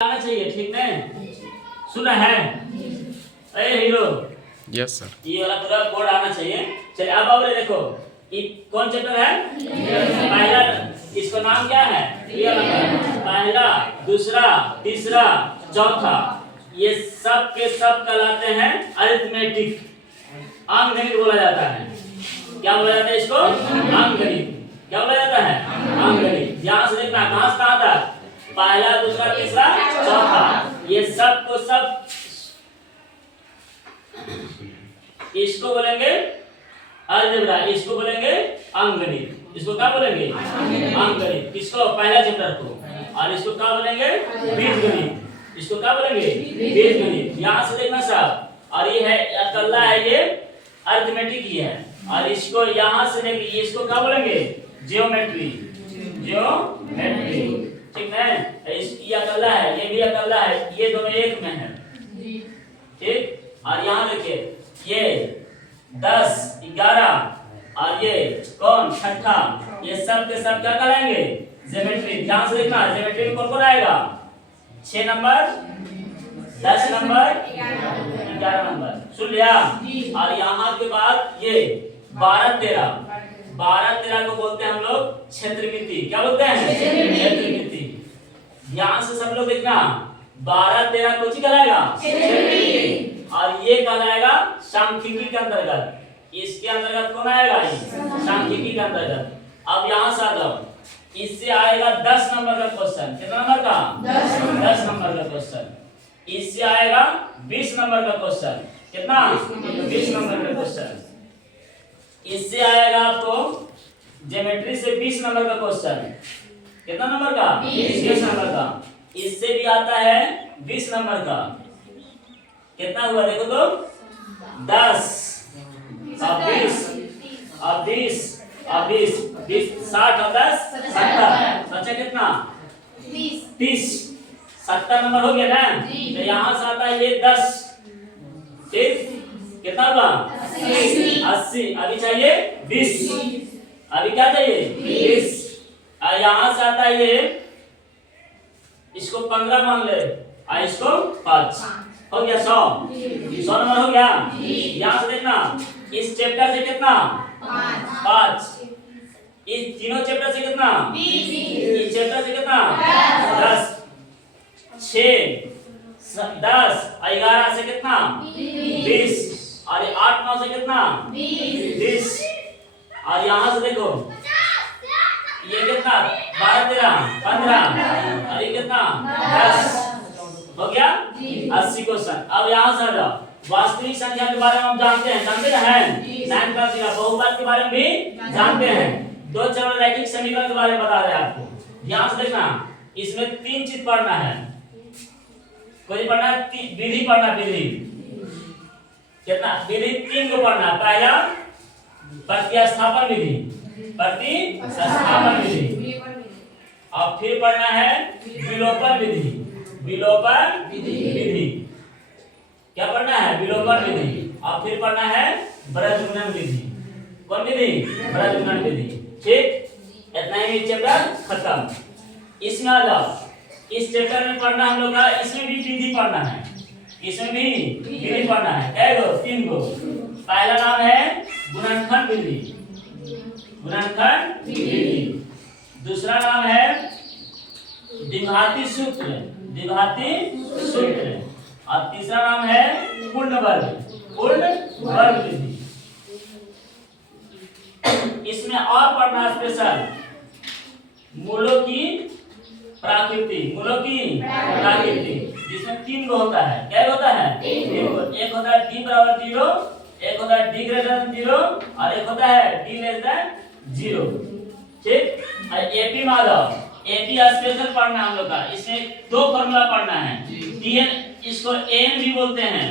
आना चाहिए, ठीक नहीं? सुना है? अरे हीरो, यस सर। ये वाला पूरा कोड आना चाहिए। चलिए अब आप देखो, ये कौन चैप्टर है? पहला। इसका नाम क्या है? Real number. पहला, दूसरा, तीसरा, चौथा, ये सब के सब कहलाते हैं अरिथमेटिक। अंकगणित बोला जाता है। क्या बोला जाता है इसको? अंकगणित। क्या बोला जाता है? अंकगणित। ध्यान से देखना, कहां से कहां तक? पहला, दूसरा, तीसरा, चौथा, ये सब को सब इसको बोलेंगे अलजेब्रा, इसको बोलेंगे अंकगणित। इसको क्या बोलेंगे? अंकगणित। किसको? पहला चैप्टर को। और इसको क्या बोलेंगे? बीजगणित। इसको क्या बोलेंगे? बीजगणित। यहां से देखना सब। और ये है अकेला है, ये अरिथमेटिक ही है। और इसको यहां से देखिए, इसको क्या बोलेंगे? ज्योमेट्री। ज्योमेट्री, ठीक है? ये अकेला है, ये भी अकेला है, ये दोनों एक में है, ठीक? और यहाँ देखिए, ये 10, 11 और ये कौन? छठा, ये सब के सब क्या कहलाएंगे? ज्योमेट्री। ध्यान से देखना, ज्योमेट्री में कौन कौन आएगा? 6 नंबर, 10 नंबर, 11 नंबर। सुन लिया? और यहाँ के बाद ये 12, 13 को बोलते हैं हम लोग क्षेत्रमिति। क्या बोलते हैं? क्षेत्रमिति। ध्यान से सब लोग देखना, 12, 13 कुछ कहलाएगा? और ये कहलाएगा सांख्यिकी के अंतर्गत। इसके अंतर्गत कौन आएगा? सांख्यिकी के अंतर्गत। अब यहाँ से आ जाओ, इससे आएगा 10 नंबर का क्वेश्चन। कितना नंबर का? 10 नंबर का क्वेश्चन। इससे आएगा 20 नंबर का क्वेश्चन। कितना? 20 नंबर का क्वेश्चन। इससे आएगा आपको ज्योमेट्री से 20 नंबर का क्वेश्चन। कितना नंबर का? 20 नंबर का। इससे भी आता है 20 नंबर का। कितना हुआ देखो तो? 10 और 20 और 20 और 20, 60 और 10 70। अच्छा कितना? 30। 70 नंबर हो गया ना? तो यहाँ से आता है ये 10, ठीक? कितना हुआ? 80। अभी चाहिए 20। अभी क्या चाहिए? 20। और यहाँ से आता है ये, इसको 15 मान ले और इसको 5, हो गया 100 नंबर हो गया। यहाँ से देखना, इस चैप्टर से कितना? 5। इस तीनों चैप्टर से कितना? 20। इस चैप्टर से कितना? 10। 6, 10 और 11 से कितना? 20। और 8, 9 से कितना? 20। और यहाँ से देखो, ये कितना? 12, 13, 15 और ये कितना? 10। हो गया 80 क्वेश्चन। अब यहाँ से जाओ, वास्तविक संख्या के बारे में हम जानते हैं, जानते हैं? 9 क्लास का बहुपद के बारे में भी जानते हैं। दो चरण रैखिक समीकरण के बारे में बता रहे हैं आपको। ध्यान से देखना, इसमें 3 चीज पढ़ना है। कोई पढ़ना है? विधि पढ़ना, विधि। कितना? विधि 3 को पढ़ना। पहला प्रतिस्थापन विधि, प्रतिस्थापन विधि। और फिर पढ़ना है विलोपन विधि, विलोपन विधि। क्या पढ़ना है? विलोपन विधि। और फिर पढ़ना है बृहद्गुणन विधि। कौन विधि? बृहद्गुणन विधि, ठीक? इतना ही चैप्टर खत्म। इसमें आ जाओ, इस चैप्टर में पढ़ना हम लोग का, इसमें भी विधि पढ़ना है, इसमें भी विधि पढ़ना है। कै गो? 3 गो। पहला नाम है गुणनखंड विधि, गुणनखंड विधि। दूसरा नाम है द्विघाती सूत्र, द्विघाती सूत्र। और तीसरा नाम है पूर्ण वर्ग, पूर्ण वर्ग विधि। इसमें और पढ़ना स्पेशल मूलों की प्राकृति, मूलों की प्राकृति, जिसमें 3 गो होता है। क्या होता है? 3 गो। एक होता है d बराबर 0, एक होता है d ग्रेटर देन 0 और एक होता है d लेस देन 0, ठीक? और एपी में आ जाओ, एपी स्पेशल पढ़ना हम लोग का। इसमें 2 फार्मूला पढ़ना है। tn, इसको an भी बोलते हैं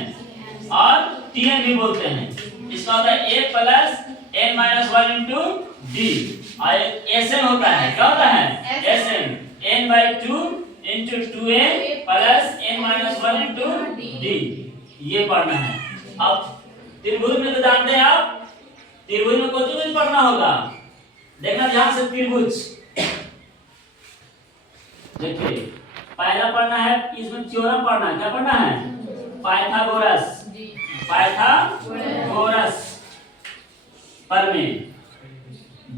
और tn भी बोलते हैं। इसका होता है a plus n minus 1 into d। और sn होता है, क्या होता है? sn, n by 2 into 2n plus n minus 1 into d। ये पढ़ना है। अब त्रिभुज में तो जानते हैं आप, त्रिभुज में कौन सी पढ़ना होगा? देखना ध्यान से, त्रिभुज देखिए पहला पढ़ना है, इसमें थ्योरम पढ़ना है। क्या पढ़ना है? पाइथागोरस, पाइथागोरस प्रमेय।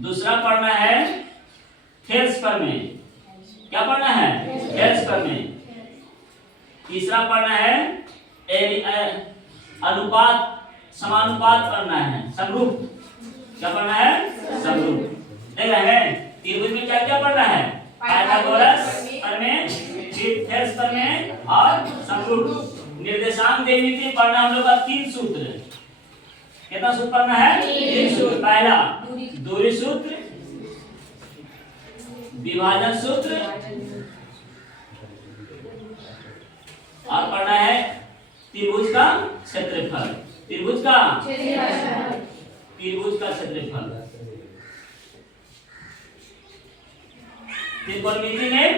दूसरा पढ़ना है थेल्स प्रमेय। क्या पढ़ना है? थेल्स प्रमेय। तीसरा पढ़ना है अनुपात समानुपात पढ़ना है, समरूप। क्या पढ़ना है? समरूप। देख रहे हैं त्रिभुज में क्या क्या पढ़ना है? पाइथागोरस प्रमेय, थेल्स प्रमेय और समरूप। निर्देशांक ज्यामिति पढ़ना हम लोग का 3 सूत्र। कितना सूत्र पढ़ना है? 3 सूत्र। पहला दूरी सूत्र, विभाजन सूत्र और पढ़ना है त्रिभुज का क्षेत्रफल। त्रिभुज का क्षेत्रफल। त्रिकोणमिति में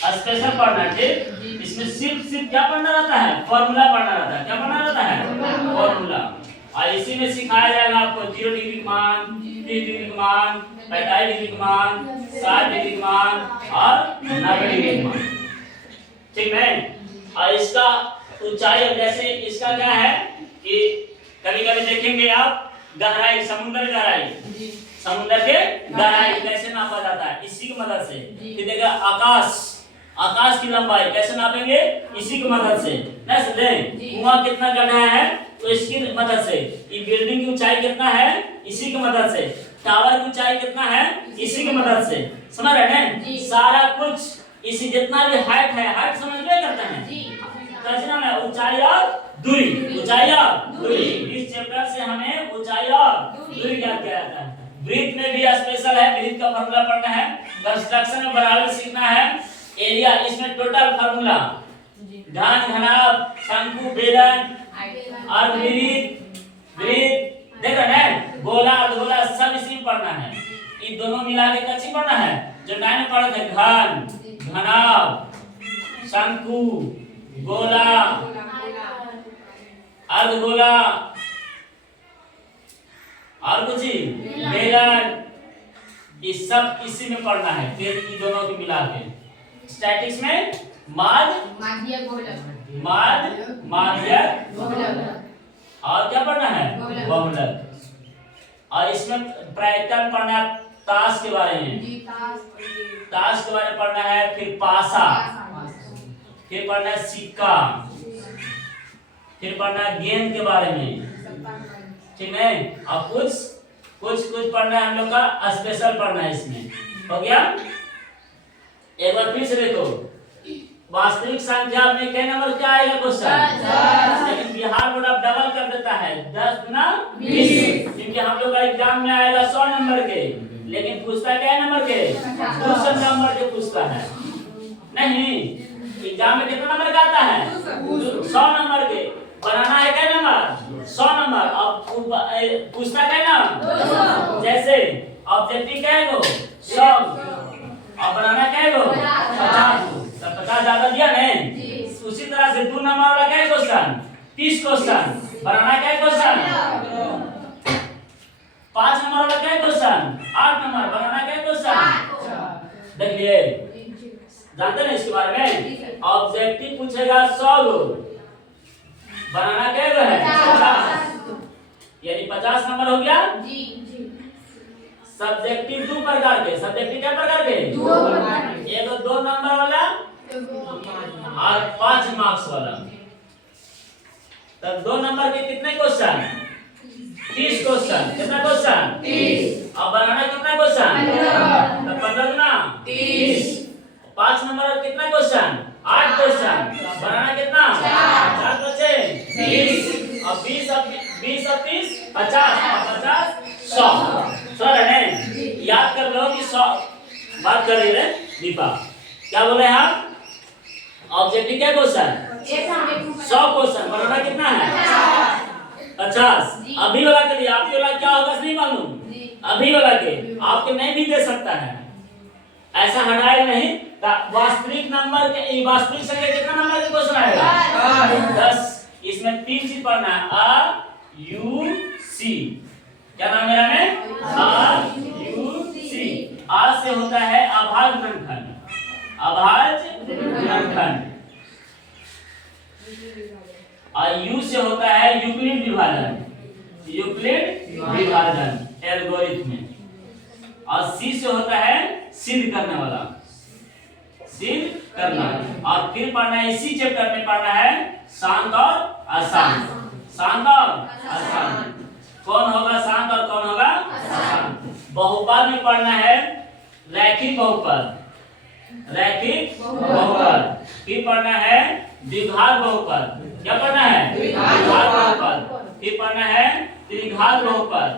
स्पेशल पढ़ना, ठीक। इसमें सिर्फ क्या पढ़ना रहता है? फॉर्मूला पढ़ना रहता है। क्या पढ़ना रहता है? फॉर्मूला। और इसी में सिखाया जाएगा आपको 0 डिग्री का मान, 30 डिग्री का मान, 45 डिग्री का मान, 60 डिग्री का मान और 90 डिग्री का मान, ठीक है। और इसका ऊंचाई, जैसे इसका क्या है कि कभी कभी देखेंगे आप गहराई, समुद्र गहराई, समुद्र के गहराई कैसे नापा जाता है? इसी की मदद से। कि देखिए आकाश की लंबाई कैसे नापेंगे? इसी की मदद से। नहीं समझे? कुआं कितना गहरा है तो इसकी मदद से। ये बिल्डिंग की ऊंचाई कितना है? इसी की मदद से। टावर की ऊंचाई कितना है? इसी की मदद से। समझ रहे हैं? सारा कुछ इसी, जितना भी हाइट है, हाइट समझ में करते हैं में ऊंचाई और दूरी, ऊंचाई और दूरी। इस चैप्टर से हमें ऊंचाई और दूरी ज्ञात किया जाता है। वृत्त में भी स्पेशल है, वृत्त का फार्मूला पढ़ना है। कंस्ट्रक्शन में बराबर सीखना है। एरिया, इसमें टोटल फार्मूला, घन, घनाभ, शंकु, बेलन और वृत्त देख रहे हैं, गोला, अर्धगोला सब इसी में पढ़ना है। इन दोनों मिला के कैसे पढ़ना है? जो मैंने पढ़ा था, घन, घनाभ, शंकु, गोला, अर्धगोला और कुछ बेलन, ये सब इसी में पढ़ना है। फिर इन दोनों को मिला के स्टैटिक्स में माध्य, और क्या पढ़ना है? बहुलक। और इसमें प्रैक्टिकल पढ़ना है ताश के बारे में, ताश के बारे में पढ़ना है। फिर पासा, फिर पढ़ना है सिक्का, फिर पढ़ना है गेंद के बारे में, ठीक है। अब कुछ पढ़ना है हम लोग का स्पेशल पढ़ना है। इसमें हो गया। एक बार फिर से देखो, वास्तविक संख्या में क्या नंबर क्या आएगा क्वेश्चन? लेकिन बिहार बोर्ड अब डबल कर देता है, 10 गुना 20। क्योंकि हम लोग का एग्जाम में आएगा 100 नंबर के, लेकिन पूछता क्या नंबर के? 200 नंबर के पूछता है। नहीं, एग्जाम में कितना नंबर का आता है? 100 नंबर के। बनाना है क्या नंबर? 100 नंबर। अब पूछता क्या ना? जैसे ऑब्जेक्टिव क्या है वो? 100। अब बनाना क्या है वो? 50। तब 50 ज्यादा दिया नहीं? उसी तरह से 2 नंबर वाला क्या है क्वेश्चन? 30 क्वेश्चन। बनाना क्या है क्वेश्चन? 5 नंबर वाला क्या है क्वेश्चन? 8 नंबर। बनाना क्या है क्वेश्चन? देखिए, जानते हैं इसके बारे में? ऑब्जेक्टिव पूछेगा 100, बनाना क्या है? 50, यानी 50 नंबर हो गया। सब्जेक्टिव 2 प्रकार के, सब्जेक्टिव क्या प्रकार के? 2। एक 2 नंबर वाला और 5 मार्क्स वाला। तब 2 नंबर के कितने क्वेश्चन? 30 क्वेश्चन। कितना क्वेश्चन? 30। अब बनाना कितना क्वेश्चन? 15। 15 गुना 30। 5 नंबर कितना क्वेश्चन? 8 क्वेश्चन। बनाना कितना? 4 बचे 20। अब 20 अब 30 50 50 100। रहने याद कर लो कि 100 बात कर रही है दीपा। क्या बोले हम? ऑब्जेक्टिव क्या क्वेश्चन? 100 क्वेश्चन। बनाना कितना है? 50। अभी वाला के लिए, आपके वाला क्या होगा नहीं मालूम। अभी वाला के आपके नहीं भी दे सकता है, ऐसा हटाए नहीं। वास्तविक नंबर के, वास्तविक संख्या कितना नंबर के क्वेश्चन आएगा? 10। इसमें 3 चीज पढ़ना है। आ यू सी, क्या नाम मेरा में? आ यू सी। आ से होता है अभाज्य गुणनखंड, अभाज्य गुणनखंड। और यू से होता है यूक्लिड विभाजन, यूक्लिड विभाजन एल्गोरिथम में। और सी से होता है सिद्ध करने वाला, सिद्ध करना। और फिर पढ़ना है इसी चैप्टर में पढ़ना है शांत और अशांत, शांत और अशांत। कौन होगा शांत और कौन होगा अशांत। बहुपद में पढ़ना है रैखिक बहुपद, रैखिक बहुपद। फिर पढ़ना है द्विघात बहुपद। क्या पढ़ना है? द्विघात बहुपद। फिर पढ़ना है त्रिघात बहुपद।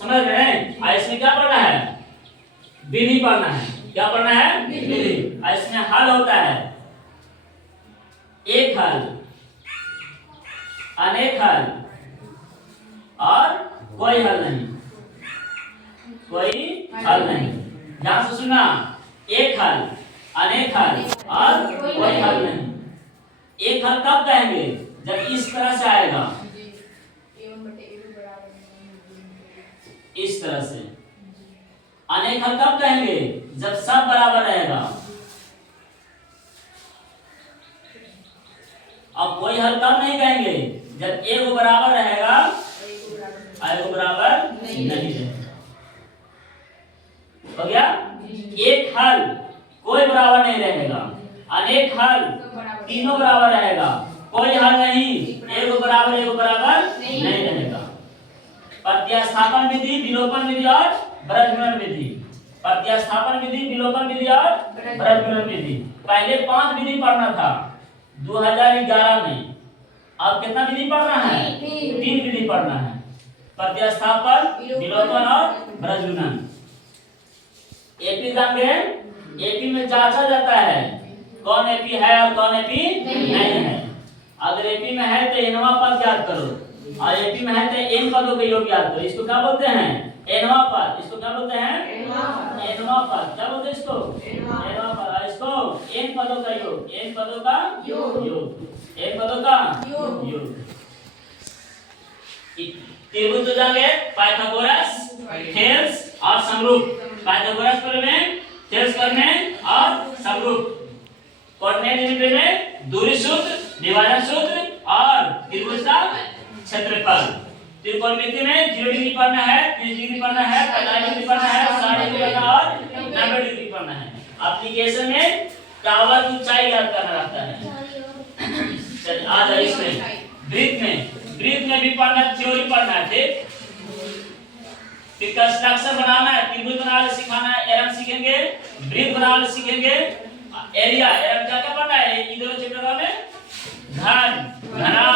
समझ रहे हैं? और इसमें क्या पढ़ना है? विधि पढ़ना है। क्या पढ़ना है? विधि। और इसमें हल होता है एक हल, अनेक हल और कोई हल नहीं, कोई हल नहीं। ध्यान से सुनना, एक हल, अनेक हल और कोई हल नहीं। एक हल कब कहेंगे? जब इस तरह से आएगा, इस तरह से। अनेक हल कब कहेंगे? जब सब बराबर रहेगा। अब कोई हल कब नहीं कहेंगे? जब एक बराबर रहेगा और एक बराबर नहीं रहेगा। हो गया? एक हल कोई बराबर नहीं रहेगा, अनेक हल तीनों बराबर रहेगा, कोई हल नहीं एक बराबर नहीं रहेगा। प्रतिस्थापन विधि, विलोपन विधि और बृहद्गुणन विधि। प्रतिस्थापन विधि, विलोपन विधि और बृहद्गुणन विधि। पहले 5 विधि पढ़ना था 2011 में। अब कितना विधि पढ़ना है? 3 विधि पढ़ना है, प्रतिस्थापन, विलोपन और बृहद्गुणन। एपी एग्जाम में एपी में जांचा जाता है कौन एपी है और कौन एपी नहीं है। अगर एपी में है तो एनवा पद याद करो, और एपी में है तो एन पदों के योग याद करो। इसको क्या बोलते हैं? एनवा पद। इसको क्या बोलते हैं? एनवा पद। क्या बोलते हैं इसको? एनवा पद। और इसको एन पदों का योग, एन पदों का योग, एन पदों का योग। त्रिभुज तो जाएंगे पाइथागोरस, थेल्स और समरूप। पाइथागोरस पर में, थेल्स करने और समरूप। कोऑर्डिनेट यूनिट में दूरी सूत्र, विभाजन सूत्र और त्रिभुज का क्षेत्रफल। त्रिकोणमिति में 0 डिग्री पढ़ना है, 30 डिग्री पढ़ना है, 45 डिग्री पढ़ना है, 60 डिग्री पढ़ना और 90 डिग्री पढ़ना है। एप्लीकेशन में टावर की ऊंचाई याद करना रहता है। चलिए आ जाए इसमें वृत्त में भी पढ़ना, थ्योरी पढ़ना है। ठीक, फिर कंस्ट्रक्शन बनाना है, त्रिभुज बनाना सिखाना है, एरम सीखेंगे, वृत्त बनाना सीखेंगे, एरिया एरम क्या क्या पढ़ना है इधर चैप्टर में? घन, घना,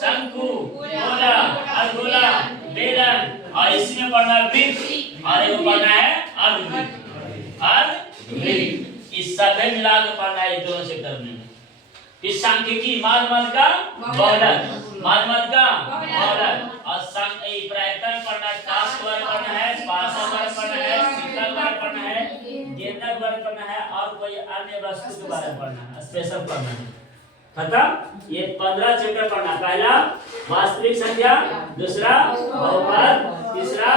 शंकु, गोला, अर्धगोला, बेलन। और इसी में पढ़ना है वृत्त और एक पढ़ना है अर्धवृत्त, अर्धवृत्त। इस सब में मिला के पढ़ना है दोनों चैप्टर में। इस सांख्यिकी माध्यमिक का बहुलक, माध्यमिक का बहुलक और प्रायतन पढ़ना है, कास्ट के बारे में पढ़ना है, पासा के बारे में पढ़ना है, सिक्का के बारे में पढ़ना है, गेंदा के बारे में पढ़ना है और कोई अन्य वस्तु के बारे में पढ़ना है, स्पेशल पढ़ना है। खत्म। ये 15 चैप्टर पढ़ना। पहला वास्तविक संख्या, दूसरा बहुपद, तीसरा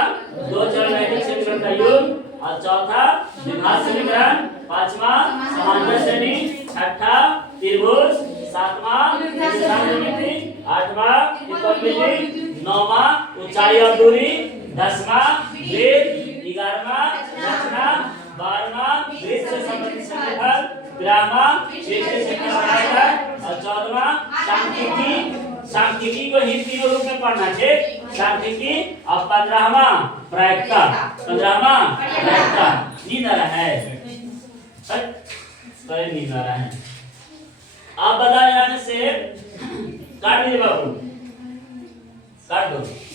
2 चर रैखिक समीकरण का योग और चौथा द्विघात समीकरण, पांचवा समांतर श्रेणी, छठा त्रिभुज, सातवां त्रिकोणमिति, आठवां त्रिकोणमिति, नौवां ऊंचाई और दूरी, 10वां वृत्त, 11वां रचना, 12वां वृत्त से संबंधित क्षेत्रफल, 13वां वृत्त से क्षेत्रफल और 14वां सांख्यिकी। सांख्यिकी को ही तीनों रूप में पढ़ना है, सांख्यिकी और 15वां प्रायिकता, 15वां प्रायिकता। नींद आ रहा है? नींद आ रहा है। आप बता से काट दीजिए बाबू, काट दो।